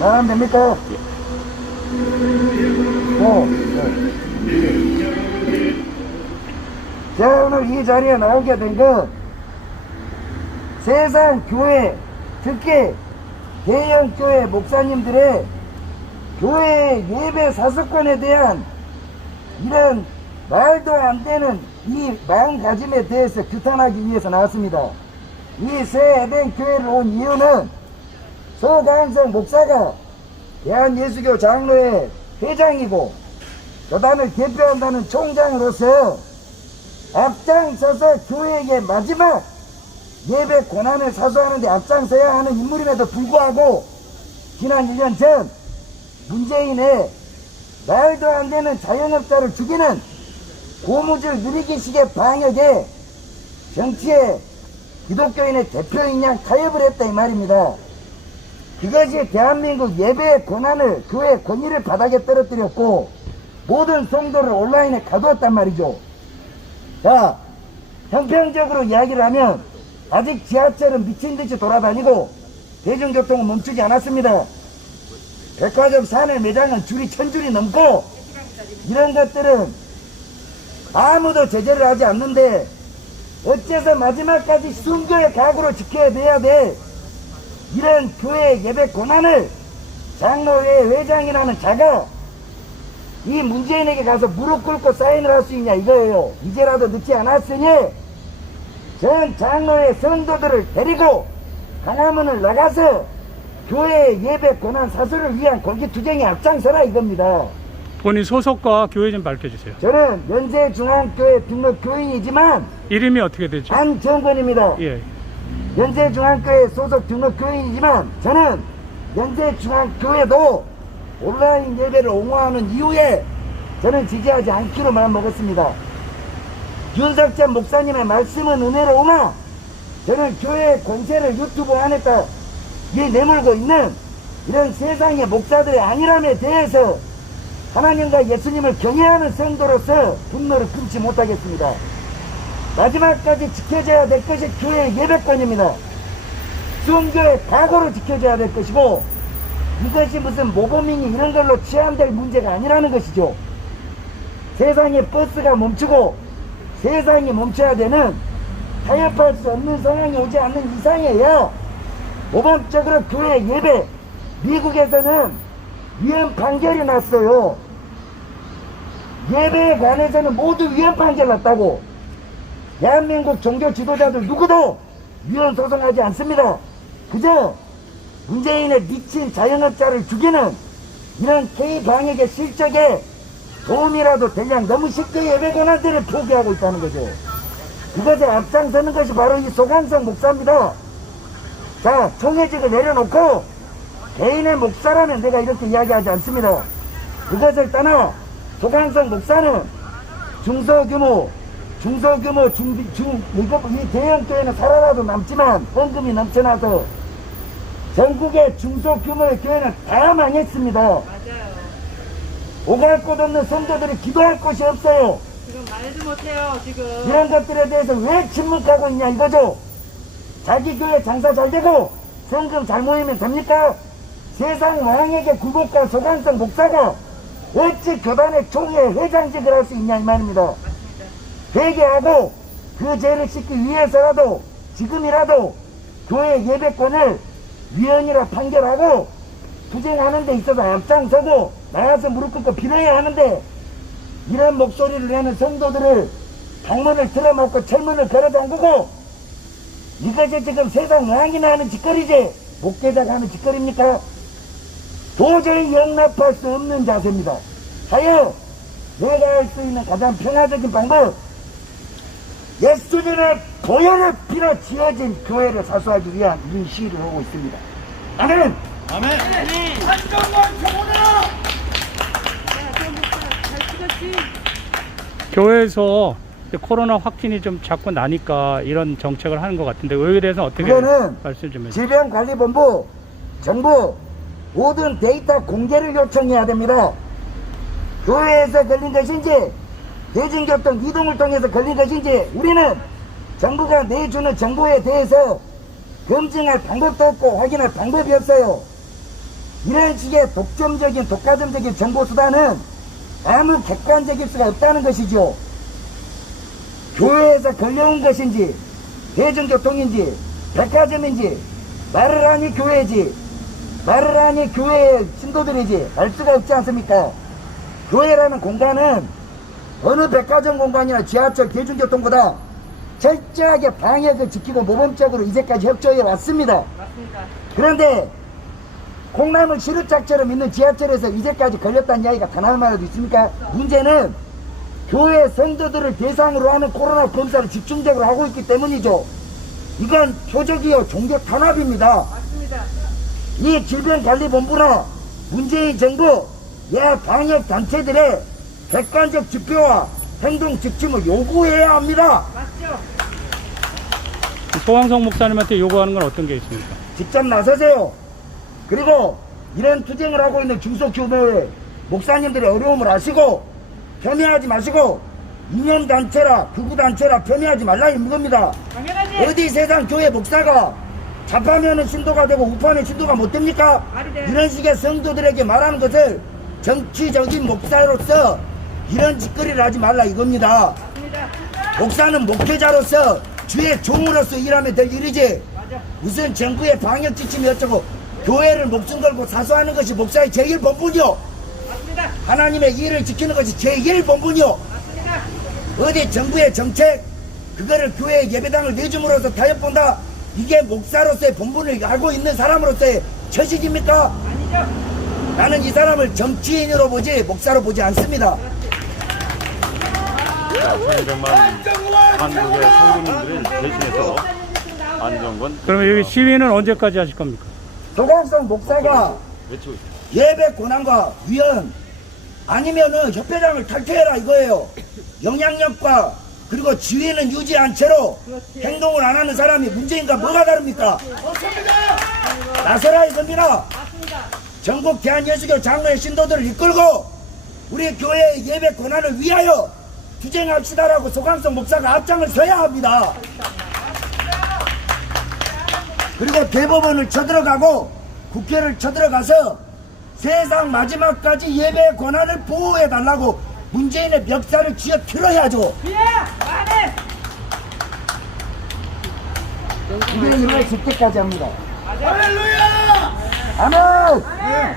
나가면 됩니까? 제가 오늘 이 자리에 나오게 된 건 세상 교회, 특히 대형 교회 목사님들의 교회 예배 사석권에 대한 이런 말도 안 되는 이 마음가짐에 대해서 규탄하기 위해서 나왔습니다. 이 새 에덴 교회를 온 이유는 소강성 목사가 대한예수교 장로회 회장이고 교단을 대표한다는 총장으로서 앞장서서 교회의 마지막 예배 고난을 사수하는데 앞장서야 하는 인물임에도 불구하고 지난 1년 전 문재인의 말도 안 되는 자영업자를 죽이는 고무줄 누리기식의 방역에 정치에 기독교인의 대표인 양 타협을 했다 이 말입니다. 그것이 대한민국 예배의 권한을 교회 권위를 바닥에 떨어뜨렸고 모든 성도를 온라인에 가두었단 말이죠. 자, 형평적으로 이야기를 하면 아직 지하철은 미친듯이 돌아다니고 대중교통은 멈추지 않았습니다. 백화점 사내 매장은 줄이 1000줄이 넘고 이런 것들은 아무도 제재를 하지 않는데 어째서 마지막까지 순교의 각오로 지켜내야 돼. 이런 교회 예배 권한을 장로회 회장이라는 자가 이 문재인에게 가서 무릎 꿇고 사인을 할 수 있냐 이거예요. 이제라도 늦지 않았으니 전 장로회 성도들을 데리고 강화문을 나가서 교회 예배 권한 사수를 위한 공기투쟁에 앞장서라 이겁니다. 본인 소속과 교회 좀 밝혀주세요. 저는 연세중앙교회 등록 교인이지만 이름이 어떻게 되죠? 안정권입니다. 예. 연세중앙교회 소속 등록 교인이지만 저는 연세중앙교회도 온라인 예배를 옹호하는 이후에 저는 지지하지 않기로 마음먹었습니다. 윤석천 목사님의 말씀은 은혜로우나 저는 교회의 권세를 유튜브 안에다 내몰고 있는 이런 세상의 목사들의 안일함에 대해서 하나님과 예수님을 경외하는 성도로서 분노를 금치 못하겠습니다. 마지막까지 지켜져야 될 것이 교회의 예배권입니다. 순교의 각오로 지켜져야 될 것이고 이것이 무슨 모범인이 이런 걸로 취한될 문제가 아니라는 것이죠. 세상에 버스가 멈추고 세상이 멈춰야 되는 타협할 수 없는 상황이 오지 않는 이상이에요. 모범적으로 교회 예배 미국에서는 위헌 판결이 났어요. 예배에 관해서는 모두 위헌 판결 났다고. 대한민국 종교 지도자들 누구도 위헌 소송하지 않습니다. 그저 문재인의 미친 자영업자를 죽이는 이런 K방역의 실적에 도움이라도 되냐 너무 쉽게 예배 권한들을 포기하고 있다는 거죠. 그것에 앞장서는 것이 바로 이 소강성 목사입니다. 자, 총회직을 내려놓고 개인의 목사라면 내가 이렇게 이야기하지 않습니다. 그것을 떠나 소강성 목사는 중소규모 이 대형교회는 살아라도 남지만 헌금이 넘쳐나서 전국의 중소규모의 교회는 다 망했습니다. 맞아요. 오갈 곳 없는 성도들이 기도할 곳이 없어요. 지금 말도 못해요, 지금. 이런 것들에 대해서 왜 침묵하고 있냐 이거죠. 자기 교회 장사 잘 되고 성금 잘 모이면 됩니까? 세상 왕에게 굴복한 소강성 목사가 어찌 교단의 총회 회장직을 할 수 있냐 이 말입니다. 맞습니다. 회개하고 그 죄를 씻기 위해서라도 지금이라도 교회 예배권을 위헌이라 판결하고 투쟁하는 데 있어서 앞장서고 나가서 무릎 꿇고 빌어야 하는데 이런 목소리를 내는 성도들을 방문을 틀어막고 철문을 걸어 잠그고 이것이 지금 세상 왕이나 하는 짓거리지 목회자가 하는 짓거리입니까? 도저히 용납할 수 없는 자세입니다. 하여 내가 할 수 있는 가장 평화적인 방법 예수님의 보혈을 빌어 지어진 교회를 사수하기 위한 이 시위를 하고 있습니다. 아멘! 아멘. 한정만 정원아! 잘 찍었지? 교회에서 코로나 확진이 좀 자꾸 나니까 이런 정책을 하는 것 같은데 여기에 대해서 어떻게 그거는 말씀 좀 해주세요. 질병관리본부, 정부 모든 데이터 공개를 요청해야 됩니다. 교회에서 걸린 것인지 대중교통 이동을 통해서 걸린 것인지 우리는 정부가 내주는 정보에 대해서 검증할 방법도 없고 확인할 방법이 없어요. 이런 식의 독점적인 독과점적인 정보수단은 아무 객관적일 수가 없다는 것이죠. 교회에서 걸려온 것인지 대중교통인지 백화점인지 말을 하니 교회지 말을 하니 교회의 신도들이지 알 수가 없지 않습니까? 교회라는 공간은 어느 백화점 공간이나 지하철 대중교통보다 철저하게 방역을 지키고 모범적으로 이제까지 협조해 왔습니다. 맞습니다. 그런데 콩나물 시루짝처럼 있는 지하철에서 이제까지 걸렸다는 이야기가 단 한마디도 있습니까? 문제는 교회 성도들을 대상으로 하는 코로나 검사를 집중적으로 하고 있기 때문이죠. 이건 표적이요 종교 탄압입니다. 맞습니다. 이 질병관리본부나 문재인 정부 방역 단체들의 객관적 지표와 행동 지침을 요구해야 합니다. 맞죠? 소강성 목사님한테 요구하는 건 어떤 게 있습니까? 직접 나서세요. 그리고 이런 투쟁을 하고 있는 중소규모의 목사님들의 어려움을 아시고 편애하지 마시고 이념단체라 극우단체라 편애하지 말라 이겁니다. 당연하지. 어디 세상 교회 목사가 좌파면은 신도가 되고 우파면 신도가 못 됩니까? 말이 돼. 이런 식의 성도들에게 말하는 것을 정치적인 목사로서 이런 짓거리를 하지 말라 이겁니다. 맞습니다. 목사는 목회자로서 주의 종으로서 일하면 될 일이지 맞아. 무슨 정부의 방역 지침이 어쩌고 교회를 목숨 걸고 사수하는 것이 목사의 제일 본분이요. 맞습니다. 하나님의 일을 지키는 것이 제일 본분이요. 맞습니다. 어디 정부의 정책 그거를 교회에 예배당을 내줌으로써 타협본다. 이게 목사로서의 본분을 알고 있는 사람으로서의 처식입니까? 아니죠. 나는 이 사람을 정치인으로 보지 목사로 보지 않습니다. 자, 정말 한국의 성도님들을 대신해서 안정권 그러면 여기 시위는 언제까지 하실 겁니까? 소강성 목사가 외치고 있습니다. 예배 권한과 위헌 아니면은 협회장을 탈퇴해라 이거예요. 영향력과 그리고 지위는 유지한 채로 행동을 안 하는 사람이 문재인과 뭐가 다릅니까? 나서라 이겁니다. 맞습니다. 전국 대한예수교 장로의 신도들을 이끌고 우리 교회의 예배 권한을 위하여 투쟁합시다라고 소강성 목사가 앞장을 서야 합니다. 그리고 대법원을 쳐들어가고 국회를 쳐들어가서 세상 마지막까지 예배 권한을 보호해달라고 문재인의 멱살을 쥐어 틀어야죠. 예! 말해! 이게 이루어질 때까지 합니다. 할렐루야! 아멘! 네.